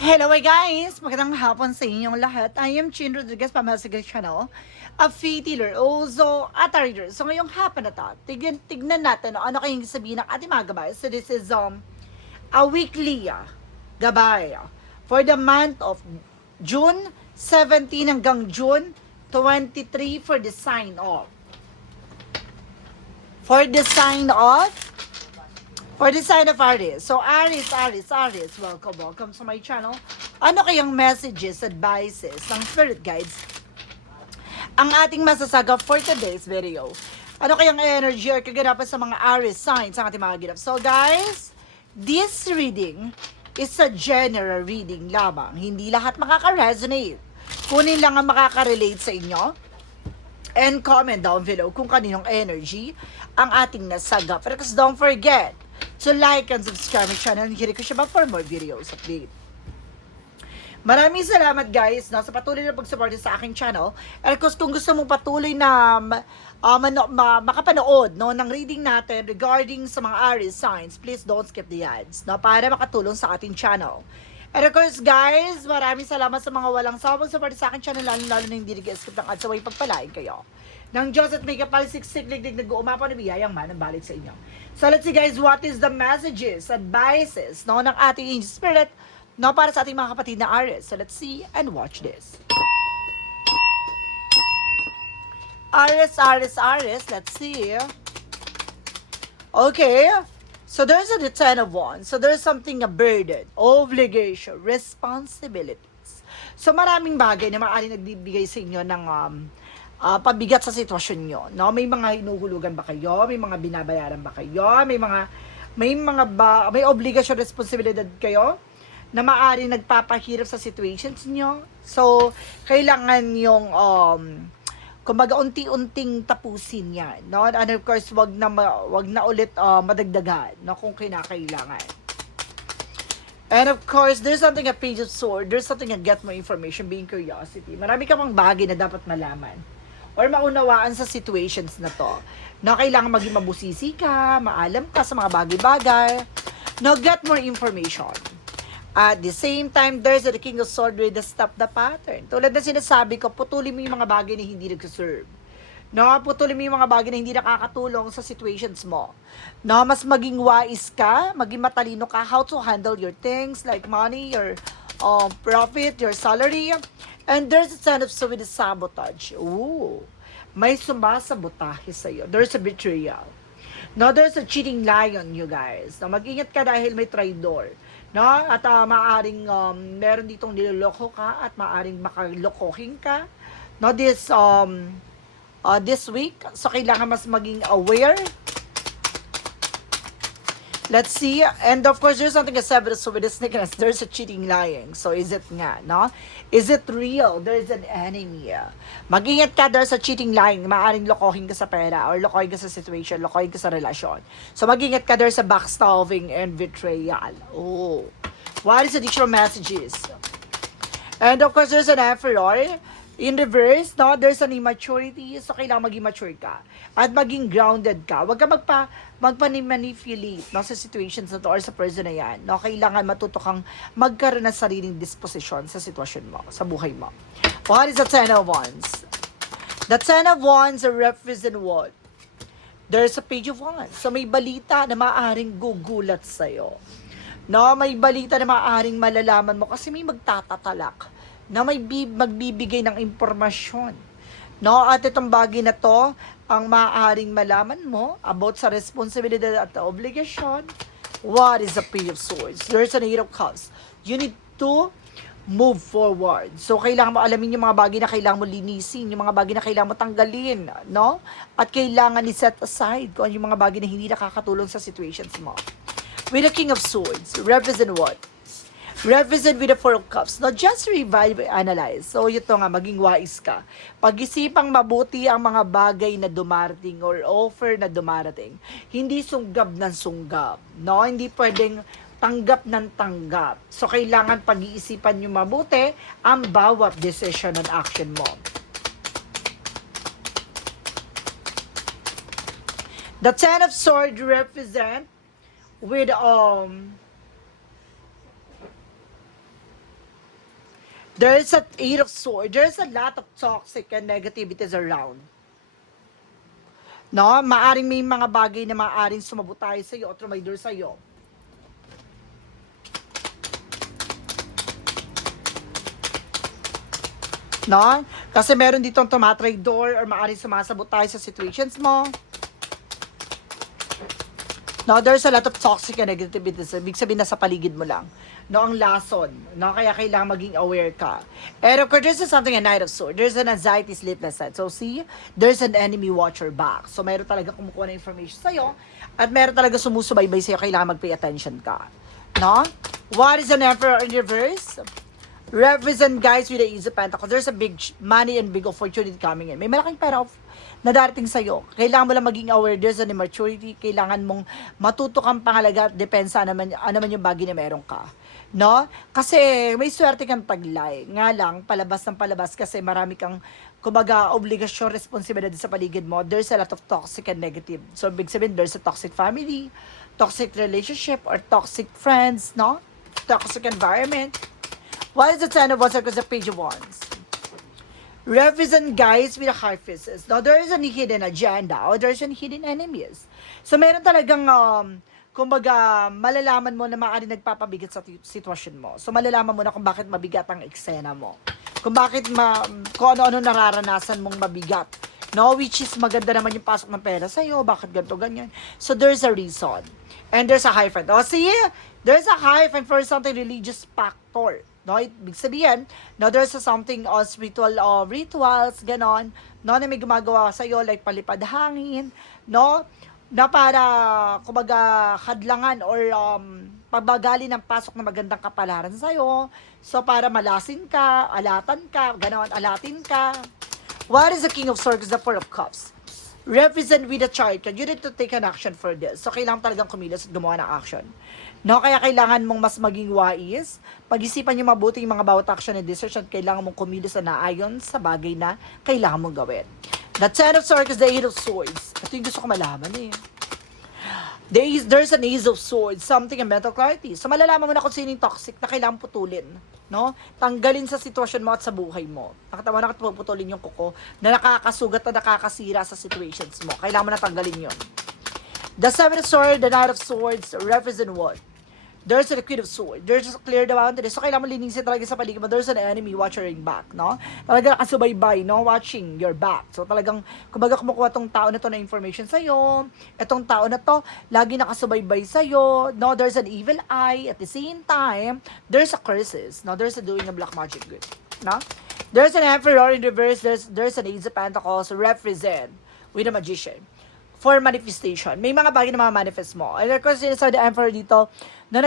Hello guys! Magandang hapon sa inyong lahat. I am Chin Rodriguez, pamahasagay channel, a faith healer, also at a reader. So ngayong hapon na to, tignan natin ano kayong sabihin ng ating mga gabay. So this is a weekly gabay for the month of June 17 hanggang June 23 for the sign of. For the sign of Aries. So, Aries, welcome to my channel. Ano kayang messages, advices ng spirit guides ang ating masasaga for today's video? Ano kayang energy or kaganapan sa mga Aries signs ang ating mga ganap? So, guys, this reading is a general reading lamang. Hindi lahat makaka-resonate. Kunin lang ang makaka-relate sa inyo. And comment down below kung kaninong energy ang ating nasaga. Pero kasi don't forget to like and subscribe my channel and hit ko siya for more videos update. Maraming salamat guys no, sa patuloy na pag-support sa aking channel. And of course, kung gusto mong patuloy na makapanood no, ng reading natin regarding sa mga Aries signs, please don't skip the ads no, para makatulong sa ating channel. And of course guys, maraming salamat sa mga walang sawang support sa aking channel, lalo na hindi nag-skip ng ads, away pagpalain kayo ng Diyos at may kapalisiksik liglig nag-uumapaw na biyayang man ang balik sa inyo. So let's see guys, what is the messages, advices no, ng ating angel spirit no, para sa ating mga kapatid na Aries. So let's see and watch this. Aries, let's see. Okay, so there's the Ten of Wands. So there's something, a burden, obligation, responsibilities. So maraming bagay na maaaring nagbibigay sa inyo ng pabigat sa sitwasyon nyo, no? May mga hinuhulugan ba kayo? May mga binabayaran ba kayo? May obligasyon, responsibilidad kayo na maaaring nagpapahirap sa situations nyo. So, kailangan yung kumbaga unti-unting tapusin yan, no? And of course, wag na ulit madagdagan, no, kung kinakailangan. And of course, there's something a Page of Swords, there's something a get more information, being curiosity. Marami ka pang bagay na dapat malaman or maunawaan sa situations na to. Na kailangan maging mabusisi ka, maalam ka sa mga bagay-bagay. Now, get more information. At the same time, there's the King of Swords with the stop the pattern. Tulad na sinasabi ko, putulin mo yung mga bagay na hindi nagsaserve. No, putulin mo yung mga bagay na hindi nakakatulong sa situations mo. No, mas maging wise ka, maging matalino ka how to handle your things like money, your profit, your salary. And there's a sign of with the sabotage. Ooh, may sumasabotahe sa'yo. There's a betrayal. No, there's a cheating lie on you guys. No, mag-ingat ka dahil may traitor. No, at maaring meron ditong niloloko ka at maaring makalokohin ka. No, this week. So, kailangan mas maging aware. Let's see. And of course, there's something as so with the sneakiness. There's a cheating lying. So, is it nga, no? Is it real? There's an enemy. Mag-ingat ka, there's a cheating lying. Maaring lokohin ka sa pera or lokohin ka sa situation, lokohin ka sa relasyon. So, mag-ingat ka, there's a backstabbing and betrayal. Oh. What is the additional messages? And of course, there's an emperor. In reverse, no, there's an immaturity, so kailangan maging mature ka. At maging grounded ka. Huwag ka magpa-manipulate no, sa situations na to or sa person na yan. No, kailangan matuto kang magkaroon ng sariling disposition sa sitwasyon mo, sa buhay mo. What is the Ten of Wands? The Ten of Wands represent what? There's a Page of Wands. So may balita na maaaring gugulat sa'yo. No, may balita na maaaring malalaman mo kasi may magtatatalak na may magbibigay ng impormasyon. No? At itong bagay na to, ang maaaring malaman mo about sa responsibilidad at obligation. What is the Page of Swords? There's an Eight of Cups. You need to move forward. So, kailangan mo alamin yung mga bagay na kailangan mo linisin, yung mga bagay na kailangan mo tanggalin, no? At kailangan i-set aside kung yung mga bagay na hindi nakakatulong sa situations mo. With the King of Swords, represent what? Represent with the Four of Cups. Now, just revive, analyze. So, ito nga, maging wise ka. Pag-isipang mabuti ang mga bagay na dumarating or offer na dumarating. Hindi sunggab ng sunggab. No? Hindi pwedeng tanggap ng tanggap. So, kailangan pag-iisipan nyo mabuti ang bawat decision and action mo. The Ten of Swords represent with There's a Eight of Swords. There's a lot of toxic and negativities around. No? Maaring may mga bagay na maaring sumabutay sa'yo o trumaitor sa'yo. No? Kasi meron ditong tumatraidor or maaring sumasabotay sa situations mo. No, there's a lot of toxic and negativity. Ibig sabihin na sa paligid mo lang. No, ang lason. No, kaya kailangan maging aware ka. And of course, there's something a Knight of Swords. There's an anxiety, sleepless night. So see, there's an enemy watcher back. So meron talaga kumukuha ng information sa'yo. At meron talaga sumusubaybay sa'yo. Kailangan mag-pay attention ka. No? What is an Emperor in reverse? Represent guys with the Ace of Pentacles. There's a big money and big opportunity coming in. May malaking pera na darating sa'yo. Kailangan mo lang maging aware. There's an immaturity. Kailangan mong matuto kang pangalaga at depensa ano man yung bagay na meron ka. No? Kasi may swerte kang taglay. Nga lang, palabas ng palabas kasi marami kang kumbaga obligasyon, responsibilidad sa paligid mo. There's a lot of toxic and negative. So, big sabihin, there's a toxic family, toxic relationship, or toxic friends, no? Toxic environment. What is the Ten of Wands? Because the Page of Wands. Represent guys with a high faces. Now, there is a hidden agenda or there is a hidden enemies. So, meron talagang, kumbaga, malalaman mo na maaari nagpapabigat sa sitwasyon mo. So, malalaman mo na kung bakit mabigat ang eksena mo. Kung bakit, kung ano-ano nararanasan mong mabigat. No, which is maganda naman yung pasok ng pera sa'yo. Bakit ganito, ganyan. So, there's a reason. And there's a high friend. Oh, see, there's a high friend for something religious factor. No, ibig sabihin, no, there's something spiritual rituals, ganon, no, na may gumagawa sa iyo like palipad hangin, no, na para kumbaga hadlangan or pabagali ng pasok ng magandang kapalaran sa iyo. So para malasin ka, alatan ka, ganon, alatin ka. What is the King of Swords? The Four of Cups. Represent with a chart. You need to take an action for this. So kailangan talagang kumilos at gumawa ng action. No, kaya kailangan mong mas maging wais. Pag-isipan niyo mabuti yung mga bawat action and decision at kailangan mong kumilos na naayon sa bagay na kailangan mong gawin. The Ten of Swords is the Eight of Swords. Ito yung gusto ko malaman eh. There's an Ace of Swords, something in mental clarity. So malalaman mo na kung sino yung toxic na kailangan putulin. No? Tanggalin sa sitwasyon mo at sa buhay mo. Nakatawa na puputulin yung kuko na nakakasugat na nakakasira sa situations mo. Kailangan mo na tanggalin yun. The Seven of Swords, the Knight of Swords, represent what? There's a Queen of Swords. There's a clear the boundary. So, kailangan mo linisin talaga sa paligid mo. There's an enemy watching back, no? Talaga nakasubaybay, no? Watching your back. So, talagang, kumbaga kumukuha tong tao na to na information sa'yo. Itong tao na to, lagi nakasubaybay sa'yo. No? There's an evil eye. At the same time, there's a curses. No? There's a doing a black magic good. No? There's an Emperor in reverse. There's an Ace of Pentacles represent with a Magician. For manifestation. May mga bagay na manifest mo. And of course, sa the Emperor dito, na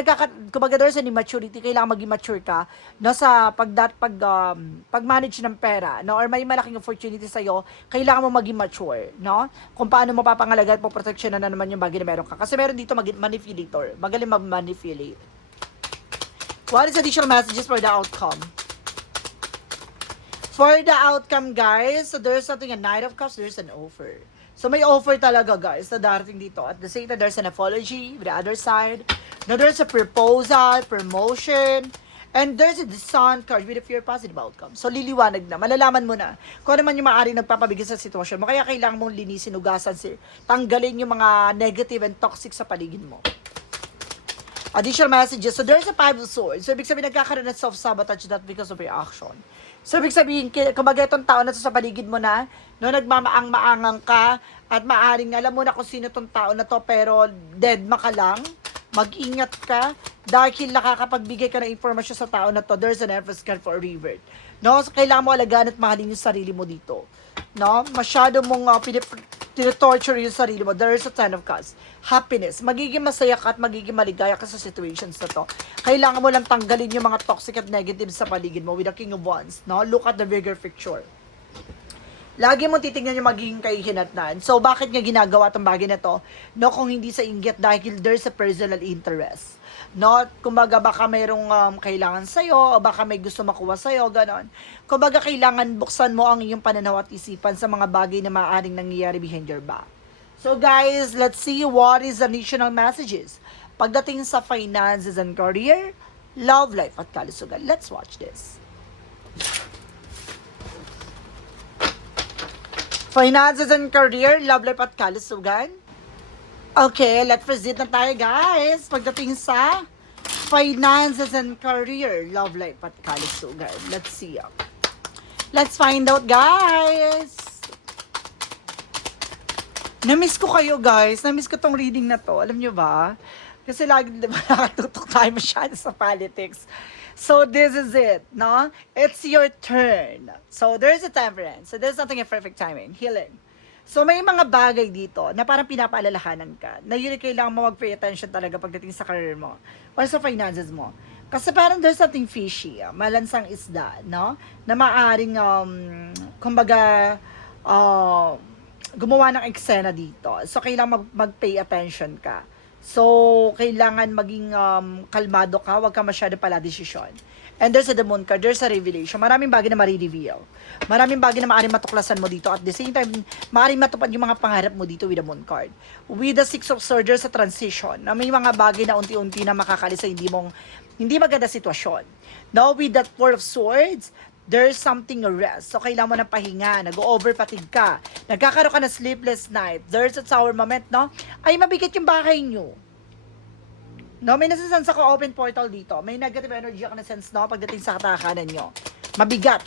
kumbaga there's an immaturity, kailangan maging mature ka, no, sa pag-manage ng pera, no, or may malaking opportunity sa'yo, kailangan mo maging mature, no, kung paano mo papangalagaan at protection na naman yung bagay na meron ka. Kasi meron dito manipulator, magaling mag-manipulate. What is additional messages for the outcome? For the outcome, guys, so there's something, a Knight of Cups, there's an offer. So, may offer talaga, guys, na darating dito. At the same time, there's an apology with the other side. Now, there's a proposal, promotion, and there's a Sun card with a fear positive outcome. So, liliwanag na. Malalaman mo na kung ano man yung maaaring nagpapabigay sa sitwasyon mo. Kaya kailangan mong linisin, ugasan, tanggalin yung mga negative and toxic sa paligid mo. Additional messages. So, there's a Five of Swords. So, ibig sabihin, nagkakaroon ng self-sabotage that because of your action. So, ibig sabihin, kumbaga itong tao na to sa paligid mo na, no, nagmamaang-maangang ka, at maaring alam mo na kung sino itong tao na to, pero dead ka lang, mag-ingat ka, dahil nakakapagbigay ka ng informasyon sa tao na to, there's an emphasis for a revert. No? So, kailangan mo alagaan at mahalin yung sarili mo dito. No? Masyado mong tine-torture yung sarili mo. There is a Ten of Cups. Happiness. Magiging masaya ka at magiging maligaya ka sa situations na to. Kailangan mo lang tanggalin yung mga toxic at negative sa paligid mo with the King of Wands. No? Look at the bigger picture. Lagi mo titingnan yung magiging kahihinatnan. So, bakit nga ginagawa itong bagay na to? No, kung hindi sa inggit dahil there's a personal interest. No, kumbaga baka mayroong kailangan sa'yo, o baka may gusto makuha sa'yo, ganon. Kumbaga kailangan buksan mo ang iyong pananaw at isipan sa mga bagay na maaaring nangyayari behind your back. So guys, let's see what is the additional messages. Pagdating sa finances and career, love life at kalusugan. Let's watch this. Finances and career, love life at kalusugan. Okay, let's proceed na tayo guys. Pagdating sa finances and career, love life at kalusugan. Let's see. Let's find out guys. Namiss ko kayo guys. Namiss ko tong reading na to. Alam nyo ba? Kasi lagi diba, nakatutok tayo masyado sa politics. So this is it, no? It's your turn. So there's a temperance. So there's nothing in perfect timing. Healing. So may mga bagay dito na parang pinapaalalahanan ka na yun kailangan mo mag-pay attention talaga pagdating sa career mo or sa finances mo. Kasi parang there's something fishy, malansang isda, no? Na maaring, kumbaga, gumawa ng eksena dito. So kailangan mag-pay attention ka. So, kailangan maging kalmado ka, huwag ka masyado pala desisyon. And there's a demon card, there's a revelation. Maraming bagay na ma-reveal. Maraming bagay na maaaring matuklasan mo dito. At the same time, maaaring matupad yung mga pangarap mo dito with the moon card. With the Six of Swords, there's a transition. Na may mga bagay na unti-unti na makakalis sa hindi maganda sitwasyon. Now, with that Four of Swords, there's something rest. So, kailangan mo ng pahinga, nag-overfatigue ka, nagkakaroon ka ng sleepless night, there's a sour moment, no? Ay, mabigat yung bahay nyo. No, may nasa-sense ako open portal dito. May negative energy ako na-sense, no? Pagdating sa katakanan nyo. Mabigat.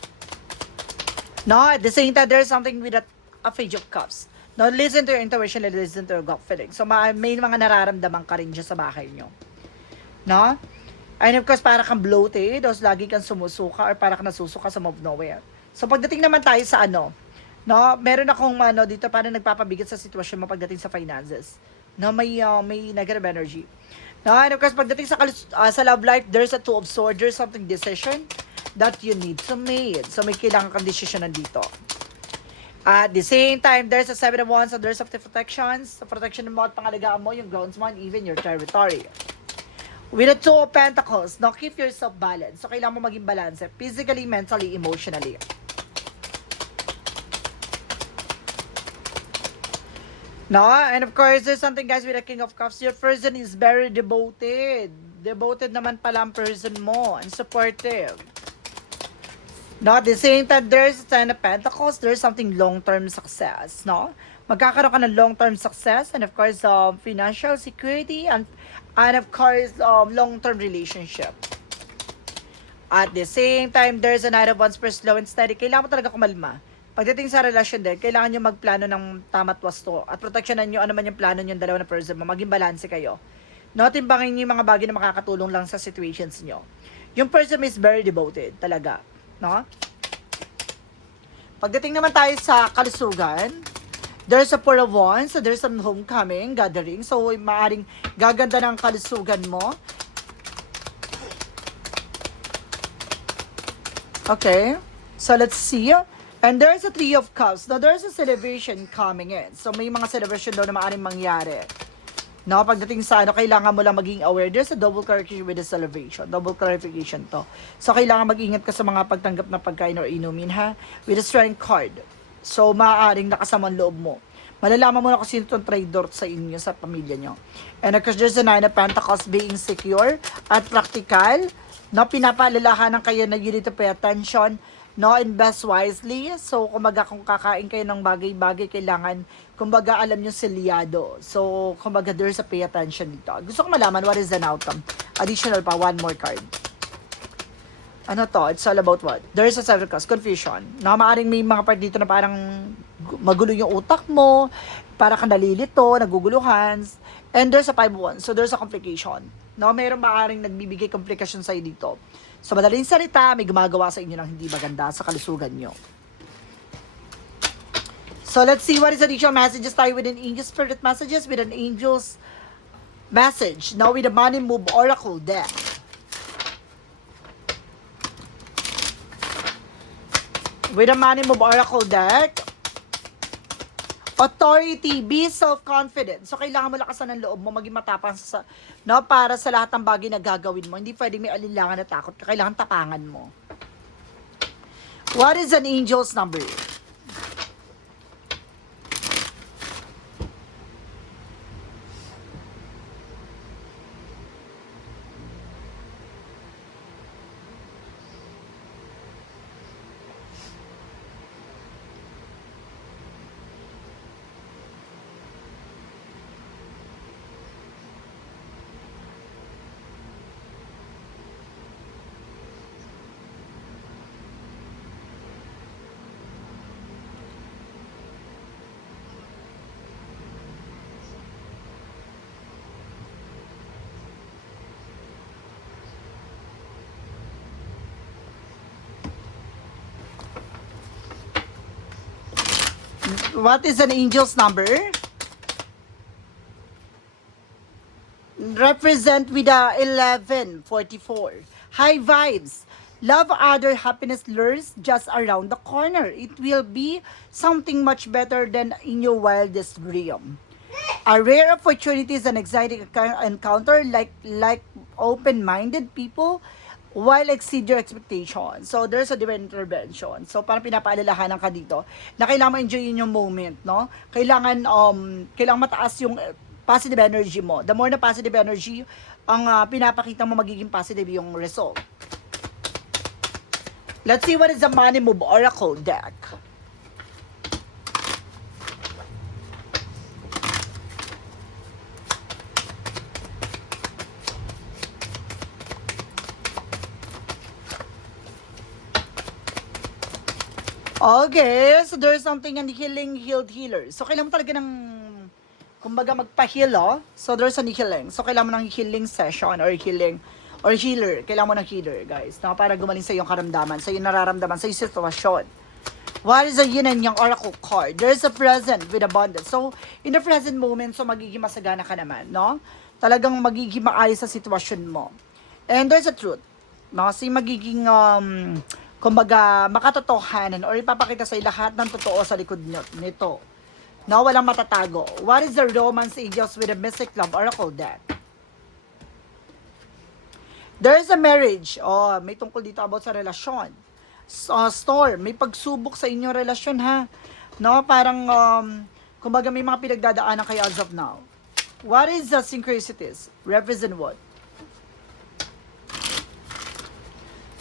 No, at the same time, there's something with a Page of Cups. No, listen to your intuition, listen to your gut feeling. So, may mga nararamdaman ka rin dyan sa bahay nyo. No? And of course, para kang bloated, o lagi kang sumusuka, or para kang nasusuka sa move nowhere. So, pagdating naman tayo sa no, meron akong dito, parang nagpapabigat sa sitwasyon mo pagdating sa finances. No, may negative energy. No, and of course, pagdating sa love life, there's a Two of Swords, there's something decision that you need to make. So, may kailangan kang decision dito. At the same time, there's a Seven of Wands, so there's of the protections. Sa protection mo at pangalagaan mo, yung grounds mo, and even your territory. With the Two of Pentacles, now keep yourself balanced. So, kailangan mo maging balance, physically, mentally, emotionally. No, and of course, there's something guys with the King of Cups. Your person is very devoted. Devoted naman pala ang person mo and supportive. No, at the same time, there's Ten of Pentacles. There's something long-term success, no? Magkakaroon ka ng long-term success and of course, financial security and of course, long-term relationship. At the same time, there's a Knight of Wands for slow and steady. Kailangan mo talaga kumalma. Pagdating sa relasyon din, kailangan nyo magplano ng tama't wasto at proteksyonan nyo ano man yung plano nyo yung dalawa na person mo. Maging balanse kayo. No, timbangin nyo yung mga bagay na makakatulong lang sa situations nyo. Yung person is very devoted talaga. No? Pagdating naman tayo sa kalusugan, there's a Four of Wands, so there's some homecoming, gathering. So, maaring gaganda ng kalusugan mo. Okay. So, let's see. And there's a Three of Cups. Now, there's a celebration coming in. So, may mga celebration daw na maaring mangyari. No, pagdating sa kailangan mo lang maging aware. There's a double clarification with the celebration. Double clarification to. So, kailangan mag-ingat ka sa mga pagtanggap na pagkain or inumin, ha? With the Strength card. So, maaaring nakasama ang loob mo. Malalaman mo na kung sino itong traitor sa inyo, sa pamilya nyo. And of course, there's a Nine of Pentacles being secure at practical. No, pinapaalalahanan kayo na you need to pay attention. No, invest wisely. So, kung kakain kayo ng bagay-bagay, kailangan, kumbaga, alam nyo selyado. So, kumbaga, there's a pay attention dito. Gusto ko malaman, what is an outcome? Additional pa, one more card. Ano to? It's all about what? There's a Seven of Cups, confusion. No, maaring may mga part dito na parang magulo yung utak mo, para kang nalilito, naguguluhan. And there's a Five of Wands. So, there's a complication. No, mayroong maaring nagbibigay komplikasyon sa'yo dito. So, madaling salita, may gumagawa sa inyo ng hindi maganda sa kalusugan nyo. So, let's see what is additional messages tayo with an angel spirit messages, with an angel's message. Now, with the Money Move Oracle deck. With the Money Move Oracle deck, authority, be self-confident. So, kailangan mo lakasan ng loob mo, maging matapang para sa lahat ng bagay na gagawin mo. Hindi pwedeng may alinlangan na takot. Kailangan tapangan mo. What is an angel's number? What is an angel's number? Represent with a 1144. High vibes. Love other happiness lures just around the corner. It will be something much better than in your wildest dream. A rare opportunities and exciting encounter like open-minded people while exceed your expectations. So, there's a divine intervention. So, parang pinapaalalahanan ka dito na kailangan mo enjoyin yung moment, no? Kailangan mataas yung positive energy mo. The more na positive energy, ang pinapakita mo magiging positive yung result. Let's see what is the Money Move Oracle deck. Okay, so there's something in healed healer. So, kailangan mo talaga ng, kumbaga, magpa-heal, oh. So, there's an healing. So, kailangan mo ng healing session or healer. Kailangan mo ng healer, guys. No? Para gumaling sa iyong karamdaman, sa iyong nararamdaman, sa iyong sitwasyon. What is a yin and yang oracle card? There's a present with abundance. So, in the present moment, so magiging masagana ka naman, no? Talagang magiging maayos sa sitwasyon mo. And there's a truth. No? So, magiging, kumbaga, makatotohanan or ipapakita sa lahat ng totoo sa likod nito. No, walang matatago. What is the romance angels with a mystic love oracle deck? There's a marriage. Oh, may tungkol dito about sa relasyon. Storm, may pagsubok sa inyong relasyon, ha? No, parang, kumbaga may mga pinagdadaanan kayo as of now. What is the synchronicities? Represent what?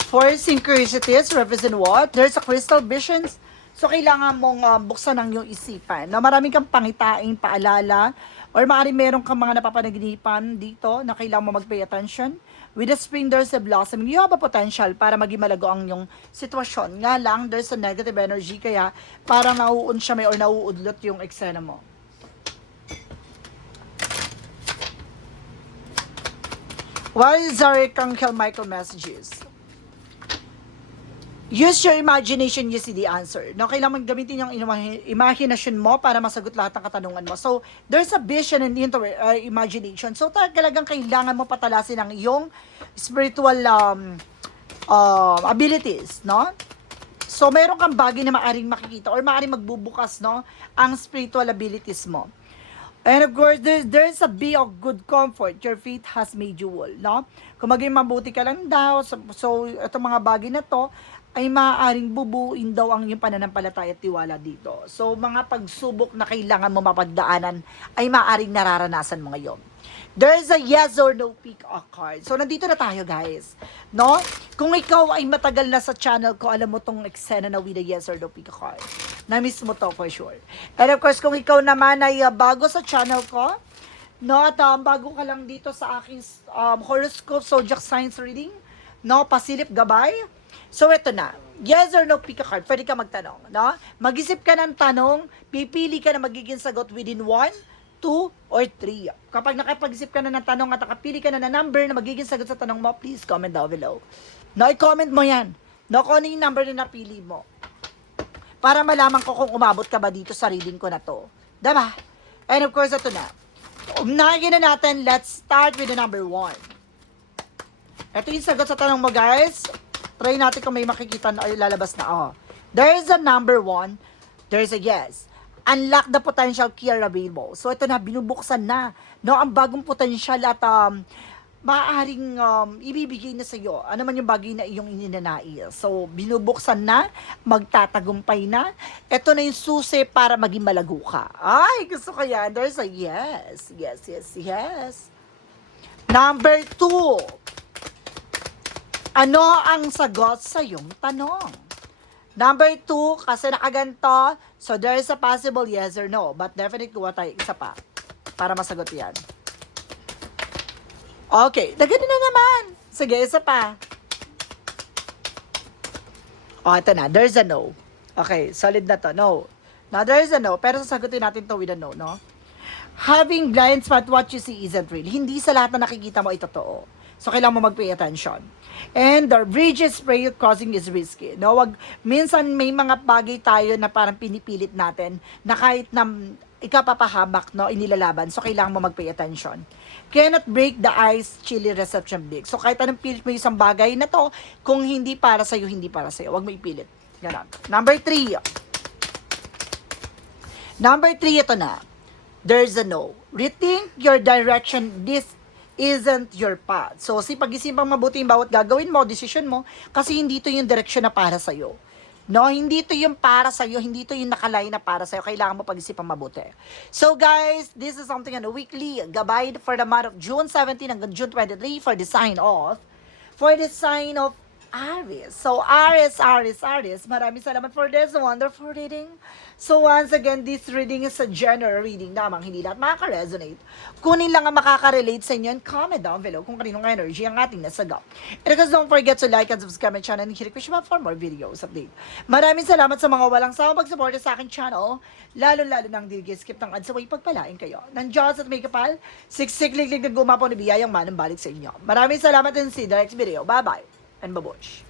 For synchronicities, represent what? There's a crystal visions. So, kailangan mong buksan ang iyong isipan. Na maraming kang pangitain, paalala, or maaaring meron kang mga napapanaginipan dito na kailangan mo mag-pay attention. With the spring, there's a blossom. You have a potential para maging malago ang iyong sitwasyon. Nga lang, there's a negative energy, kaya parang nauunsya may or nauudlot yung eksena mo. What is Archangel Michael messages? Use your imagination, you see the answer. No, kailangan gamitin yung imagination mo para masagot lahat ng katanungan mo. So, there's a vision and imagination. So, talagang kailangan mo patalasin ang iyong spiritual abilities, no? So, meron kang bagay na maaring makikita or maaring magbubukas, no, ang spiritual abilities mo. And of course, there's a be of good comfort. Your faith has made you whole, no? Kung maging mabuti ka lang daw, so itong mga bagay na to, ay maaaring bubuin daw ang iyong pananampalataya at tiwala dito. So, mga pagsubok na kailangan mo mapagdaanan ay maaaring nararanasan mo ngayon. There is a yes or no pick a card. So, nandito na tayo, guys. No? Kung ikaw ay matagal na sa channel ko, alam mo tong eksena na with a yes or no pick a card. Na-miss mo to for sure. And of course, kung ikaw naman ay bago sa channel ko, no, at bago ka lang dito sa aking horoscope, zodiac signs reading, no, pasilip gabay. So, ito na. Yes or no, pick a card. Pwede ka magtanong, no? Mag-isip ka ng tanong, pipili ka na magiging sagot within 1, 2, or 3. Kapag nakapag-isip ka na ng tanong at nakapili ka na ng number na magiging sagot sa tanong mo, please comment down below. No, i-comment mo yan. No, kung ano yung number na napili mo. Para malaman ko kung umabot ka ba dito sa reading ko na to. Diba? And of course, ito na. Unahin na natin, let's start with the number 1. Ito yung sagot sa tanong mo, guys. Try natin kung may makikita na ay lalabas na. Oh. There is a number 1. There is a yes. Unlock the potential key available. So, ito na, binubuksan na. No, ang bagong potential at maaaring ibibigay na sa iyo. Ano man yung bagay na iyong ininanais. So, binubuksan na, magtatagumpay na. Ito na yung susi para maging malago ka. Ay, gusto ko yan. There's a yes. Yes, yes, yes. Number 2. Ano ang sagot sa iyong tanong? Number 2, kasi nakaganto, so there is a possible yes or no. But definitely, kuha tayo isa pa para masagot yan. Okay, na ganun na naman. Sige, isa pa. O, ito na. There's a no. Okay, solid na to. No. Now, there's a no. Pero sasagutin natin to with a no, no? Having blind spot, what you see isn't real. Hindi sa lahat na nakikita mo ay totoo. So, kailangan mo mag-pay attention. And the bridges spray crossing is risky. No, minsan may mga bagay tayo na parang pinipilit natin na kahit na ikapapahamak, no, inilalaban. So, kailangan mo mag-pay attention. Cannot break the ice, chili reception big. So, kahit anong pilit mo yung isang bagay na to, kung hindi para sa'yo, hindi para sa'yo. Huwag mo ipilit. Ganun. Number 3. Number 3, ito na. There's a no. Rethink your direction. This isn't your path. So, pag-isipang mabuti yung bawat gagawin mo, decision mo, kasi hindi to yung direction na para sa'yo. No, hindi to yung para sa'yo, hindi to yung nakalay na para sa'yo. Kailangan mo pag-isipang mabuti. So guys, this is something on a weekly gabay for the month of June 17 hanggang June 23 for the sign of Aries. So, Aries, maraming salamat for this wonderful reading. So, once again, this reading is a general reading lamang, hindi lahat makaka-resonate. Kunin lang ang makaka-relate sa inyo and comment down below kung kaninong energy ang ating nasagap. And guys, don't forget to like and subscribe my channel and hit for more videos update. Maraming salamat sa mga walang sawang pag-suporta sa aking channel, lalo-lalo nang skip ng ads away pagpalain kayo. Nang Diyos at may kapal, siksik-lig-lig na gumapo na biyayang manang balik sa inyo. Maraming salamat din si the next video. Bye-bye and babush.